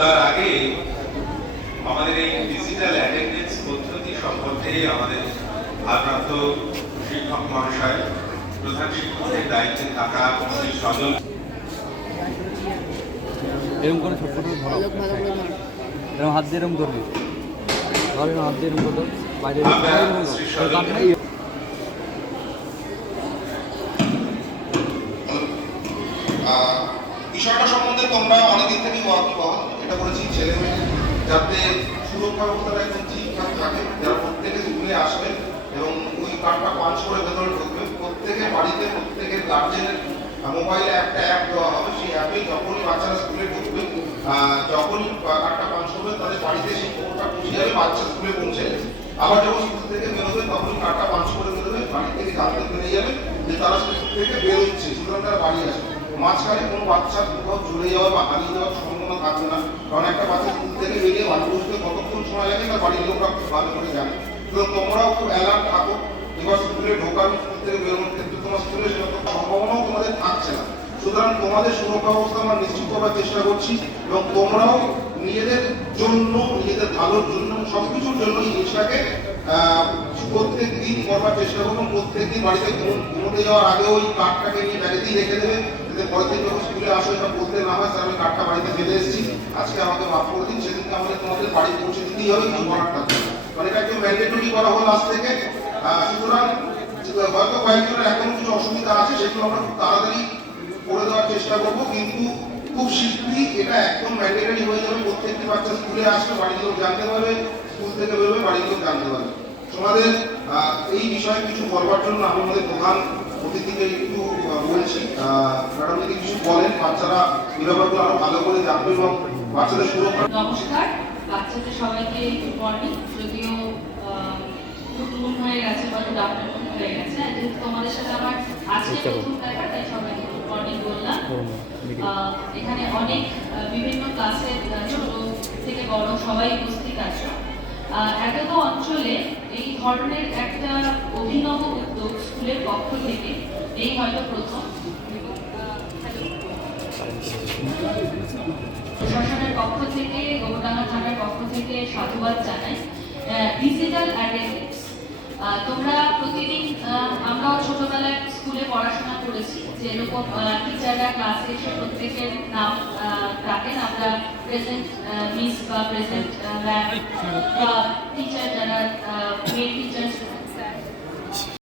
তার আগে আমাদের এই ডিজিটাল অ্যাটেন্ডেন্স পদ্ধতি সম্বন্ধে আমাদের ভারপ্রাপ্ত শিক্ষক মহাশয় প্রধান শিক্ষকের দায়িত্বে থাকা শ্রী সজল। এরকম করে ছোট ছোট ধরো। এরকম হাত দিয়ে এরকম ধরবি। ধর এরকম হাত দিয়ে এরকম করো বাইরে বিষয়টা সম্বন্ধে তোমরা অনেকদিন থেকে ওয়াকিবহাল এটা করেছি ছেলে মেয়ে। যাতে সুরক্ষা ব্যবস্থাটা একদম ঠিকঠাক থাকে। যারা প্রত্যেকে স্কুলে আসবে এবং ওই কার্ডটা পাঞ্চ করে ভেতরে ঢুকবে, প্রত্যেকের বাড়িতে, প্রত্যেকের গার্জেনের মোবাইলে একটা অ্যাপ দেওয়া হবে। সেই অ্যাপে যখনই বাচ্চারা স্কুলে ঢুকবে যখনই কার্ডটা পাঞ্চ করবে, তাদের বাড়িতে সেই খবরটা পৌঁছে যাবে, বাচ্চা স্কুলে পৌঁছে যাবে। আবার যখন স্কুল থেকে বেরোবে, তখনই কার্ডটা পাঞ্চ করে বেরোবে, বাড়ি থেকে জানতে পেরে যাবে যে তারা স্কুল থেকে বেরোচ্ছে সুতরাং তারা বাড়ি আসবে। মাঝখানে কোনো বাচ্চা কোথাও চলে যাওয়া বা হারিয়ে যাওয়ার সম্ভাবনা থাকবে না। কারণ একটা বাচ্চা স্কুল থেকে বেরিয়ে বাড়ি পৌঁছতে কতক্ষণ সময় লাগে তার বাড়ির লোকরা খুব ভালো করে জানে। তো তোমরাও খুব অ্যালার্ট থাকো এবার স্কুলে ঢোকার স্কুল থেকে বেরোনোর ক্ষেত্রে তোমার স্কুলে সেরকম সম্ভাবনাও তোমাদের থাকছে না। সুতরাং তোমাদের সুরক্ষা ব্যবস্থা আমরা নিশ্চিত করার চেষ্টা করছি এবং তোমরাও নিজেদের জন্য, নিজেদের ভালোর জন্য, সবকিছুর জন্য এই জিনিসটাকে প্রত্যেক দিন করবার চেষ্টা করুন প্রত্যেক দিন বাড়িতে ঘুম- ঘুমোতে যাওয়ার আগে ওই কার্ডটাকে নিয়ে ব্যাগেতেই রেখে দেবে। যাতে পরের যখন স্কুলে আসো, এটা বলতে না হয়, স্যার, আমি কার্ডটা বাড়িতে ফেলে এসেছি। আজকে আমাকে মাফ করে দিন সেদিনকে আমাদের তোমাদের বাড়ি পৌঁছে দিতেই হবে কিছু করার মানে এটা একটু ম্যান্ডেটরি করা হলো আজ থেকে। সুতরাং, হয়তো কয়েকজনের এখনও কিছু অসুবিধা আছে, সেগুলো আমরা খুব তাড়াতাড়ি করে দেওয়ার চেষ্টা করব, কিন্তু খুব শীঘ্রই এটা একদম ম্যান্ডেটরি হয়ে যাবে। প্রত্যেকটি বাচ্চা স্কুলে আসলে বাড়ির লোক জানতে পারবে স্কুল থেকে বেরোবে বাড়ির লোক জানতে পারবে। তোমাদের এই বিষয়ে কিছু বলবার জন্য আমাদের প্রধান অতিথিকে একটু আহ, বলছি ম্যাডাম যদি কিছু বলেন বাচ্চারা এই ব্যাপারগুলো আরও ভালো করে জানবে এবং বাচ্চাদের সুরক্ষা নমস্কার বাচ্চাদের সবাইকে গুড মর্নিং। যদিও গুড হয়ে গেছে বা গুড আফটারনুন হয়ে গেছে যেহেতু তোমাদের সাথে আমার আজকে চেষ্টা প্রথম দেখা তাই সবাইকে গুড মর্নিং বললাম। এখানে অনেক বিভিন্ন ক্লাসের আহ, ছোট থেকে বড় সবাই উপস্থিত আছে। এতটা অঞ্চলে এই ধরনের একটা অভিনব উদ্যোগ স্কুলের পক্ষ থেকে, এই হয়তো প্রথম। প্রশাসনের পক্ষ থেকে গোবরডাঙ্গা থানার পক্ষ থেকে সাধুবাদ জানাই ডিজিটাল অ্যাটেন্ডেন্স তোমরা প্রতিদিন আমরাও ছোটবেলায় স্কুলে পড়াশোনা করেছি যেরকম টিচাররা ক্লাসে এসে প্রত্যেকের নাম ডাকেন। আমরা প্রেজেন্ট মিস বা প্রেজেন্ট টিচার যারা মেন টিচার্স